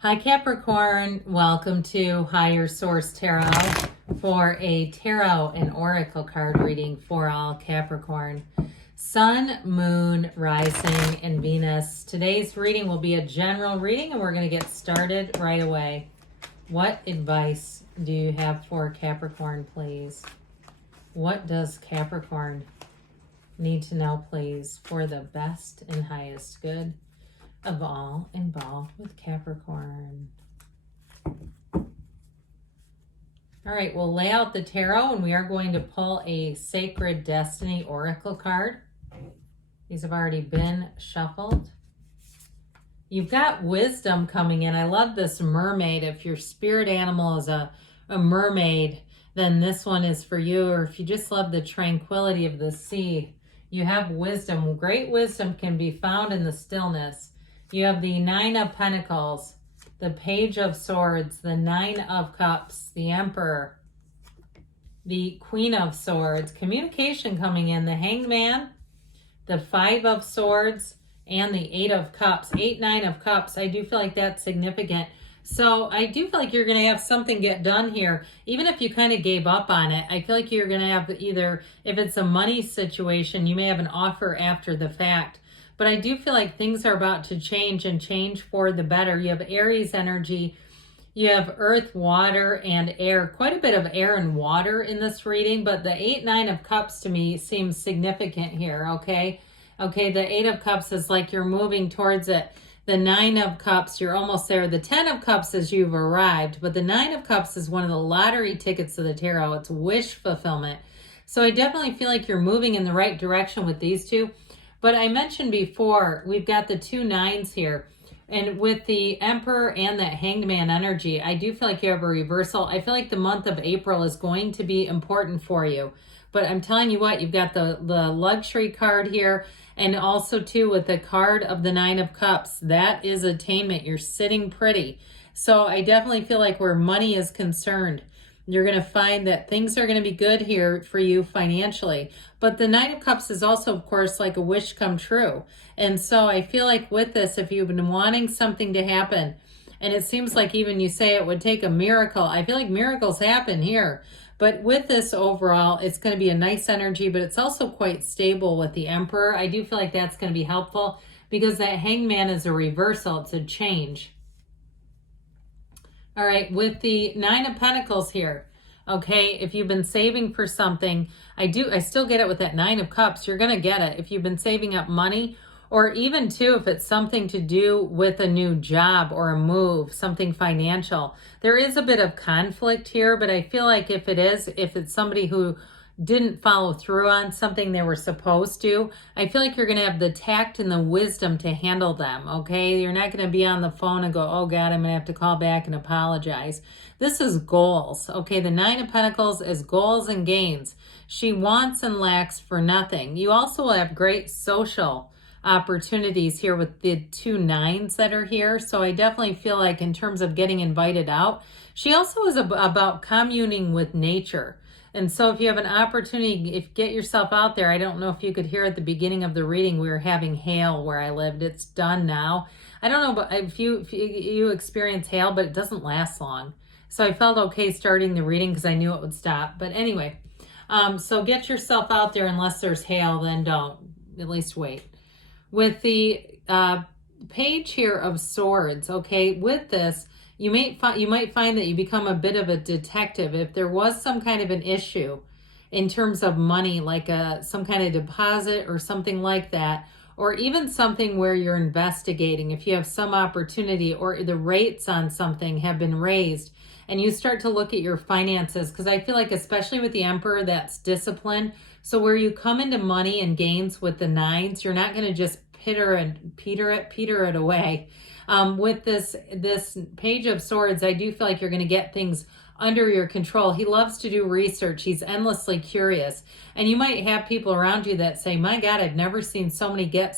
Hi Capricorn, welcome to Higher Source Tarot for a tarot and oracle card reading for all Capricorn. Sun, Moon, Rising, and Venus. Today's reading will be a general reading and we're going to get started right away. What advice do you have for Capricorn, please? What does Capricorn need to know, please, for the best and highest good of all involved with Capricorn? All right, we'll lay out the tarot and we are going to pull a Sacred Destiny Oracle card. These have already been shuffled. You've got wisdom coming in. I love this mermaid. If your spirit animal is a mermaid, then this one is for you. Or if you just love the tranquility of the sea, you have wisdom. Great wisdom can be found in the stillness. You have the Nine of Pentacles, the Page of Swords, the Nine of Cups, the Emperor, the Queen of Swords, communication coming in, the Hangman, the Five of Swords, and the Eight of Cups. 8, 9 of Cups. I do feel like that's significant. So I do feel like you're going to have something get done here. Even if you kind of gave up on it, I feel like you're going to have either, if it's a money situation, you may have an offer after the fact. But I do feel like things are about to change and change for the better. You have Aries energy. You have earth, water, and air. Quite a bit of air and water in this reading. But the 8, 9 of Cups to me seems significant here, okay? Okay, the 8 of Cups is like you're moving towards it. The 9 of Cups, you're almost there. The 10 of Cups is you've arrived. But the 9 of Cups is one of the lottery tickets of the tarot. It's wish fulfillment. So I definitely feel like you're moving in the right direction with these two. But I mentioned before, we've got the 2 9s here. And with the Emperor and that Hanged Man energy, I do feel like you have a reversal. I feel like the month of April is going to be important for you. But I'm telling you what, you've got the luxury card here. And also, too, with the card of the 9 of Cups, that is attainment. You're sitting pretty. So I definitely feel like where money is concerned, you're going to find that things are going to be good here for you financially. But the 9 of Cups is also, of course, like a wish come true. And so I feel like with this, if you've been wanting something to happen, and it seems like even you say it would take a miracle, I feel like miracles happen here. But with this overall, it's going to be a nice energy, but it's also quite stable with the Emperor. I do feel like that's going to be helpful because that Hangman is a reversal. It's a change. All right, with the 9 of Pentacles here, okay, if you've been saving for something, I still get it with that 9 of Cups. You're going to get it. If you've been saving up money, or even too, if it's something to do with a new job or a move, something financial, there is a bit of conflict here, but I feel like if it's somebody who didn't follow through on something they were supposed to, I feel like you're going to have the tact and the wisdom to handle them, okay? You're not going to be on the phone and go, oh God, I'm going to have to call back and apologize. This is goals, okay? The 9 of Pentacles is goals and gains. She wants and lacks for nothing. You also will have great social opportunities here with the 2 9s that are here. So I definitely feel like in terms of getting invited out, she also is about communing with nature. And so if you have an opportunity, get yourself out there. I don't know if you could hear at the beginning of the reading, we were having hail where I lived. It's done now. I don't know, but if you experience hail, but it doesn't last long. So I felt okay starting the reading because I knew it would stop. But anyway, so get yourself out there. Unless there's hail, then don't. At least wait. With the Page here of Swords, okay, with this, you might find that you become a bit of a detective. If there was some kind of an issue in terms of money, like some kind of deposit or something like that, or even something where you're investigating, if you have some opportunity or the rates on something have been raised, and you start to look at your finances, because I feel like especially with the Emperor, that's discipline. So where you come into money and gains with the 9s, you're not going to just peter it away. With this Page of Swords, I do feel like you're going to get things under your control. He loves to do research. He's endlessly curious. And you might have people around you that say, my God, I've never seen someone get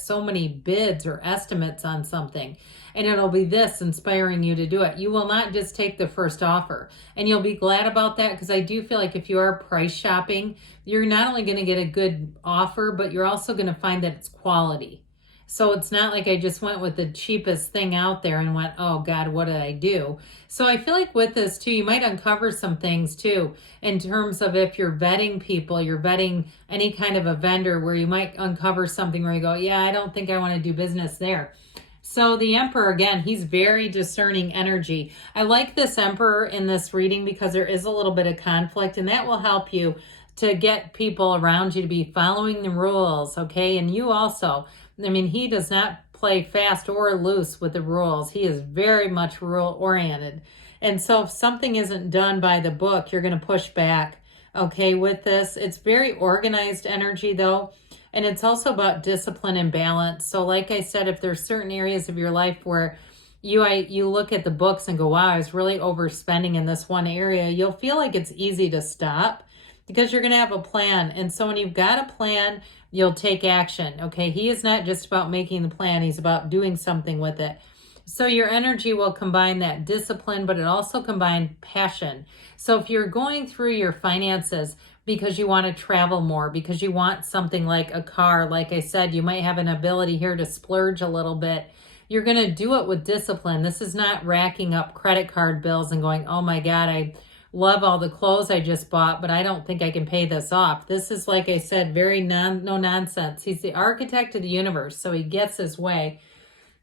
so many bids or estimates on something. And it'll be this inspiring you to do it. You will not just take the first offer. And you'll be glad about that, because I do feel like if you are price shopping, you're not only going to get a good offer, but you're also going to find that it's quality. So it's not like I just went with the cheapest thing out there and went, oh God, what did I do? So I feel like with this too, you might uncover some things too, in terms of if you're vetting people, you're vetting any kind of a vendor where you might uncover something where you go, yeah, I don't think I want to do business there. So the Emperor, again, he's very discerning energy. I like this Emperor in this reading because there is a little bit of conflict, and that will help you to get people around you to be following the rules, okay? And you also, I mean, he does not play fast or loose with the rules. He is very much rule oriented. And so if something isn't done by the book, you're going to push back, okay, with this. It's very organized energy though. And it's also about discipline and balance. So like I said, if there's certain areas of your life where you look at the books and go, wow, I was really overspending in this one area, you'll feel like it's easy to stop because you're going to have a plan. And so when you've got a plan, you'll take action. Okay. He is not just about making the plan. He's about doing something with it. So your energy will combine that discipline, but it also combines passion. So if you're going through your finances because you want to travel more, because you want something like a car, like I said, you might have an ability here to splurge a little bit. You're going to do it with discipline. This is not racking up credit card bills and going, oh my God, I love all the clothes I just bought, but I don't think I can pay this off. This is, like I said, very no nonsense. He's the architect of the universe, so he gets his way.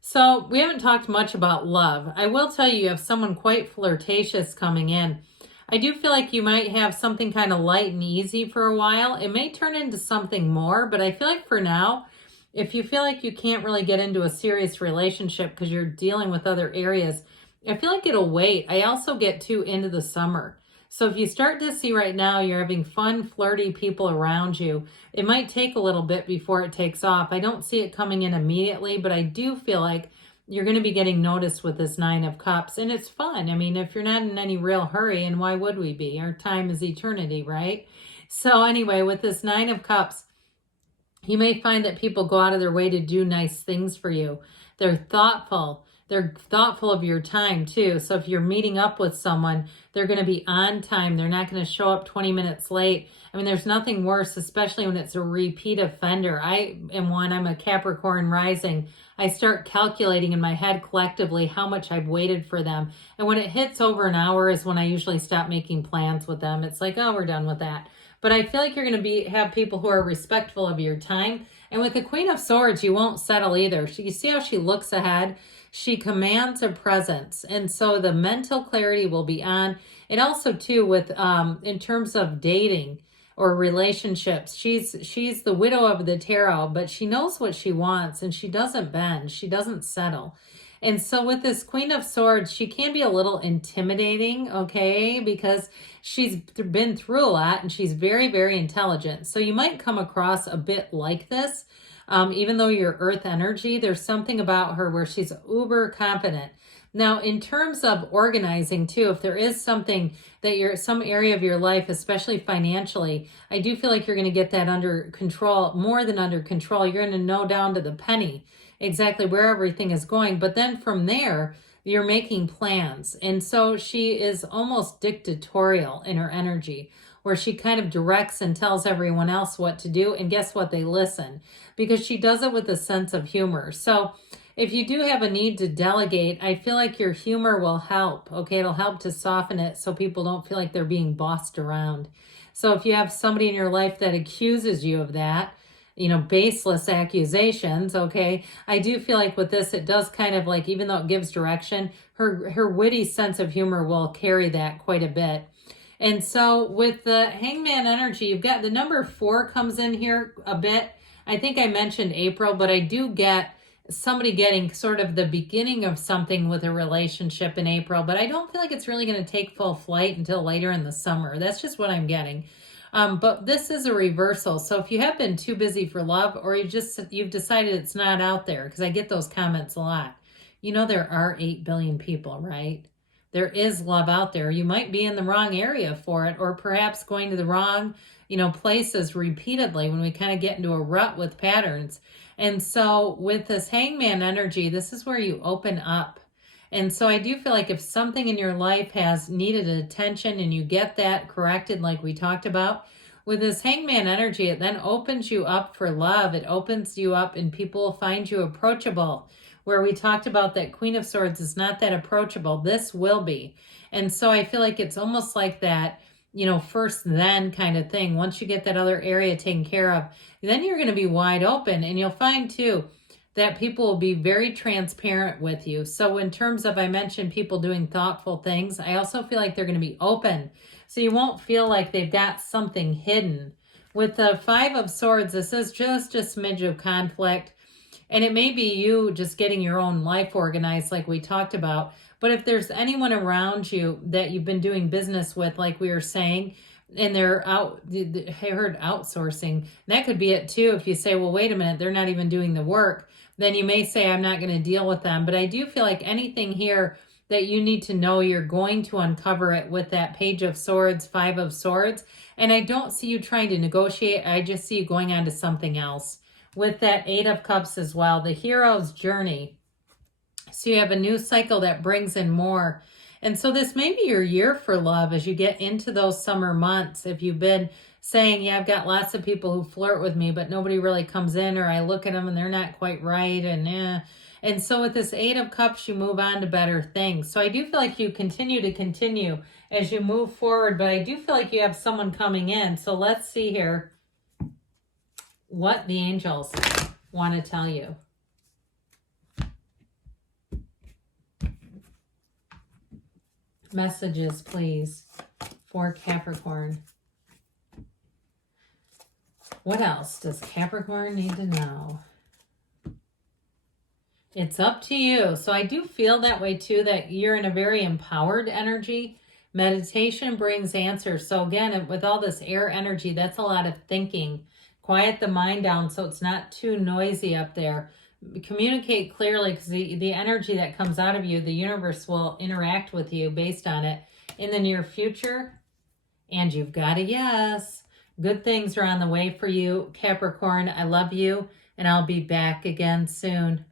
So we haven't talked much about love. I will tell you have someone quite flirtatious coming in. I do feel like you might have something kind of light and easy for a while. It may turn into something more, but I feel like for now, if you feel like you can't really get into a serious relationship because you're dealing with other areas, I feel like it'll wait. I also get too into the summer. So if you start to see right now you're having fun, flirty people around you, it might take a little bit before it takes off. I don't see it coming in immediately, but I do feel like you're going to be getting noticed with this Nine of Cups. And it's fun. I mean, if you're not in any real hurry, and why would we be? Our time is eternity, right? So anyway, with this Nine of Cups, you may find that people go out of their way to do nice things for you. They're thoughtful. They're thoughtful of your time too. So if you're meeting up with someone, they're going to be on time. They're not going to show up 20 minutes late. I mean, there's nothing worse, especially when it's a repeat offender. I am one, I'm a Capricorn rising. I start calculating in my head collectively how much I've waited for them. And when it hits over an hour is when I usually stop making plans with them. It's like, oh, we're done with that. But I feel like you're going to have people who are respectful of your time. And with the Queen of Swords, you won't settle either. You see how she looks ahead? She commands a presence. And so the mental clarity will be on. And also too with, in terms of dating or relationships, she's the widow of the tarot, but she knows what she wants and she doesn't bend. She doesn't settle. And so with this Queen of Swords, she can be a little intimidating, okay, because she's been through a lot and she's very, very intelligent. So you might come across a bit like this. Even though you're earth energy, there's something about her where she's uber confident. Now, in terms of organizing too, if there is something that some area of your life, especially financially, I do feel like you're going to get that under control, more than under control. You're going to know down to the penny exactly where everything is going. But then from there, you're making plans. And so she is almost dictatorial in her energy, where she kind of directs and tells everyone else what to do. And guess what? They listen because she does it with a sense of humor. So if you do have a need to delegate, I feel like your humor will help. Okay, it'll help to soften it so people don't feel like they're being bossed around. So if you have somebody in your life that accuses you of that, baseless accusations, okay, I do feel like with this, it does kind of like, even though it gives direction, her witty sense of humor will carry that quite a bit. And so with the Hangman energy, you've got the number 4 comes in here a bit. I think I mentioned April, but I do get somebody getting sort of the beginning of something with a relationship in April, but I don't feel like it's really going to take full flight until later in the summer. That's just what I'm getting. But this is a reversal. So if you have been too busy for love, or you've decided it's not out there, because I get those comments a lot. There are 8 billion people, right? There is love out there. You might be in the wrong area for it, or perhaps going to the wrong, places repeatedly when we kind of get into a rut with patterns. And so with this Hangman energy, this is where you open up. And so I do feel like if something in your life has needed attention and you get that corrected, like we talked about, with this Hangman energy, it then opens you up for love. It opens you up and people will find you approachable. Where we talked about that Queen of Swords is not that approachable. This will be. And so I feel like it's almost like that, you know, first then kind of thing. Once you get that other area taken care of, then you're going to be wide open. And you'll find too that people will be very transparent with you. So in terms of, I mentioned people doing thoughtful things, I also feel like they're going to be open. So you won't feel like they've got something hidden. With the Five of Swords, this is just a smidge of conflict. And it may be you just getting your own life organized like we talked about. But if there's anyone around you that you've been doing business with, like we were saying, and they're out, I heard outsourcing. That could be it too. If you say, well, wait a minute, they're not even doing the work. Then you may say, I'm not going to deal with them. But I do feel like anything here that you need to know, you're going to uncover it with that Page of Swords, Five of Swords. And I don't see you trying to negotiate. I just see you going on to something else. With that Eight of Cups as well, the hero's journey. So you have a new cycle that brings in more. And so this may be your year for love as you get into those summer months. If you've been saying, yeah, I've got lots of people who flirt with me, but nobody really comes in, or I look at them and they're not quite right. And so with this Eight of Cups, you move on to better things. So I do feel like you continue as you move forward, but I do feel like you have someone coming in. So let's see here what the angels want to tell you. Messages, please, for Capricorn. What else does Capricorn need to know? It's up to you. So I do feel that way too, that you're in a very empowered energy. Meditation brings answers. So again, with all this air energy, that's a lot of thinking. Quiet the mind down so it's not too noisy up there. Communicate clearly, because the energy that comes out of you, the universe will interact with you based on it in the near future. And you've got a yes. Good things are on the way for you, Capricorn. I love you, and I'll be back again soon.